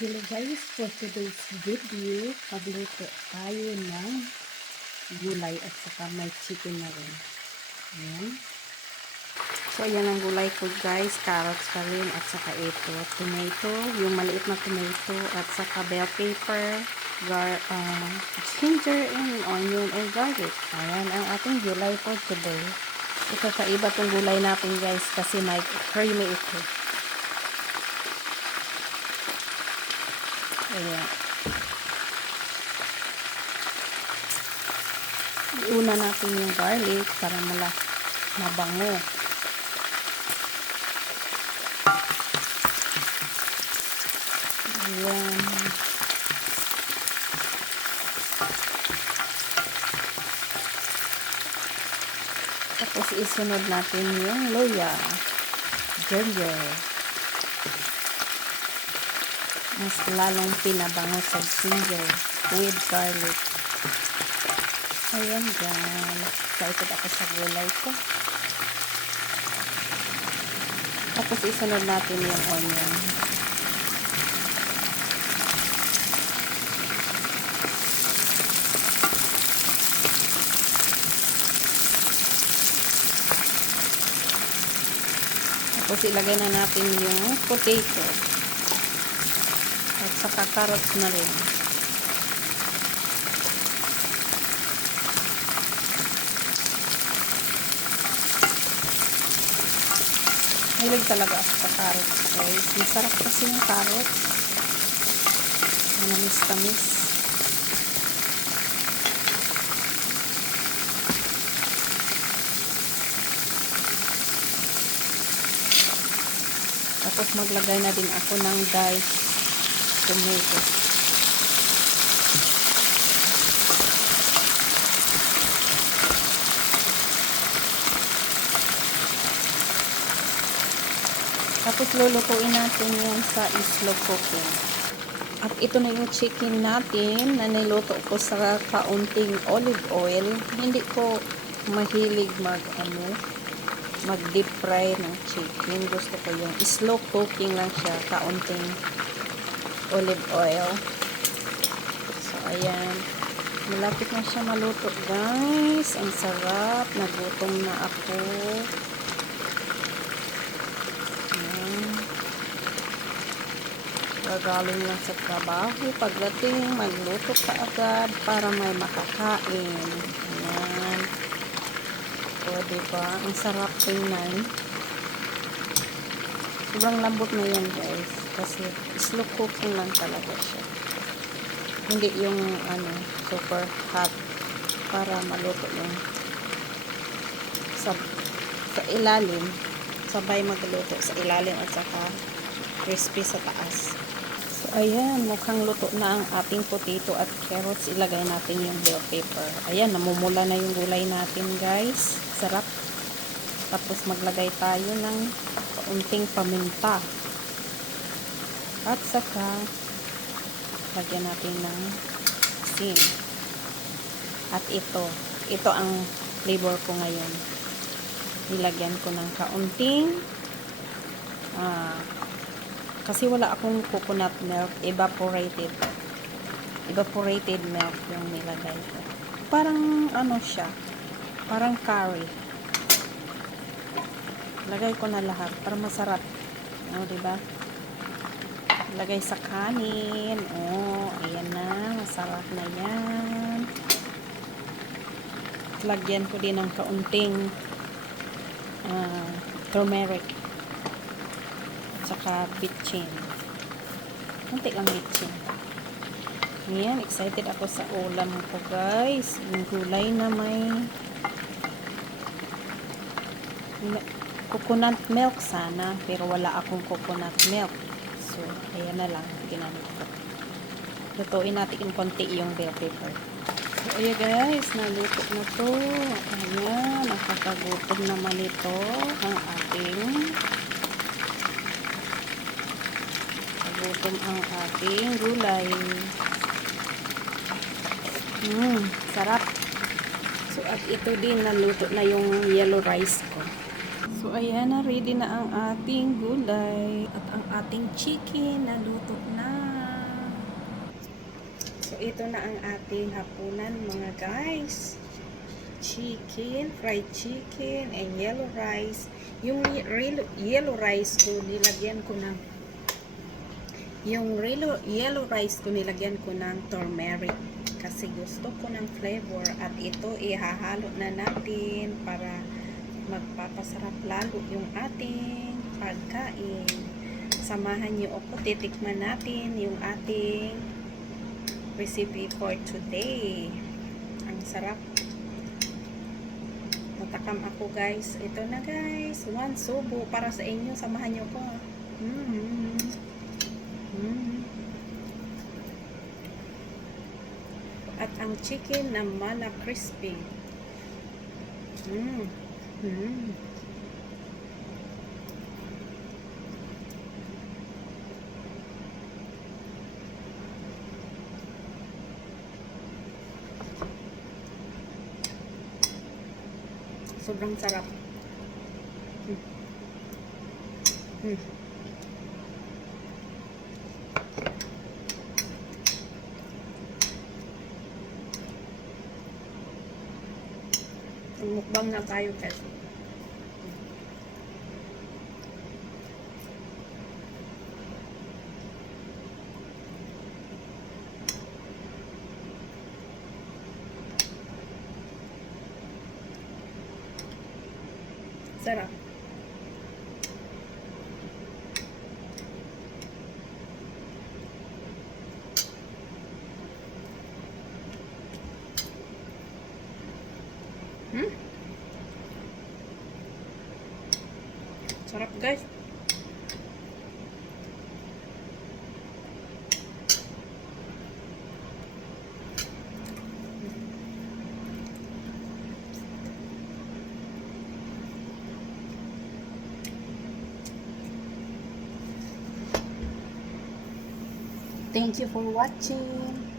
Hello guys, for today's video, pagluto tayo ng gulay at saka may chicken na rin. Ayan. So, ayan ang gulay ko guys, carrots pa rin at saka ito, tomato, yung maliit na tomato at saka bell pepper, ginger and onion and garlic. Ayan ang ating gulay for today. Ito kaiba tong gulay natin guys kasi may creamy ito. Ayan. Iuna natin yung garlic para mabango. Ayan. Tapos isunod natin yung luya, ginger. Mas lalong pinabango sa ginger with garlic. Ayan guys. Excited ako sa gulay ko. Tapos isunod natin yung onion. Tapos ilagay na natin yung potato. At saka carrots na rin. Hilig talaga ako sa carrots guys. Masarap kasi yung carrots. Manamis-tamis. Tapos maglagay na din ako ng diced tomato. Tapos lulutuin natin yan sa slow cooking. At ito na yung chicken natin na niluto ko sa kaunting olive oil. Hindi ko mahilig mag deep fry ng chicken. Gusto ko yung slow cooking lang siya, kaunting olive oil. So ayan, malapit na siya maluto guys. Ang sarap, nagutom na ako. Gagaling lang sa trabaho, pagdating magluto ka agad para may makakain. Ayan. O diba, ang sarap tingnan. Sobrang lambot na yan guys, kasi slow cooking lang talaga siya. Hindi yung super hot para maluto yung sa ilalim, sabay magluto sa ilalim at saka crispy sa taas. So, ayan, mukhang luto na ang ating potato at carrots. Ilagay natin yung bell pepper. Ayan, namumula na yung gulay natin, guys. Sarap. Tapos, maglagay tayo ng kaunting paminta. At saka, lagyan natin ng asin. At ito ang flavor ko ngayon. Nilagyan ko ng kaunting kasi wala akong coconut milk, evaporated milk yung nilagay ko. Parang siya, parang curry. Lagay ko na lahat para masarap. Diba? Lagay sa kanin. Ayan na, masarap na yan. Lagyan ko din ng kaunting turmeric. Saka bitchin. Kunti lang bitchin. Ngayon, excited ako sa ulam ko guys. Yung gulay na may coconut milk sana. Pero wala akong coconut milk. So, ayan na lang. Ginamit ko. Lutuin natin yung konti yung bell pepper. So, ayan guys. Naluto na to. Ayan. Nakakagutom naman ito. Ang ating gulay. Sarap. So, at ito din, naluto na yung yellow rice ko. So, ayan na, ready na ang ating gulay. At ang ating chicken, naluto na. ito na ang ating hapunan mga guys. Chicken, fried chicken, and yellow rice. Yung yellow rice ko, nilagyan ko ng yellow rice ko nilagyan ko ng turmeric kasi gusto ko ng flavor, at ito ihahalo na natin para magpapasarap lalo yung ating pagkain. Samahan niyo ako, titikman natin yung ating recipe for today. Ang sarap. Natakam ako guys. Ito na guys, 1 subo para sa inyo. Samahan niyo ko. At ang chicken na mala crispy. Sobrang sarap. Mukbang na tayo guys. Sarap. Sarap guys. Thank you for watching.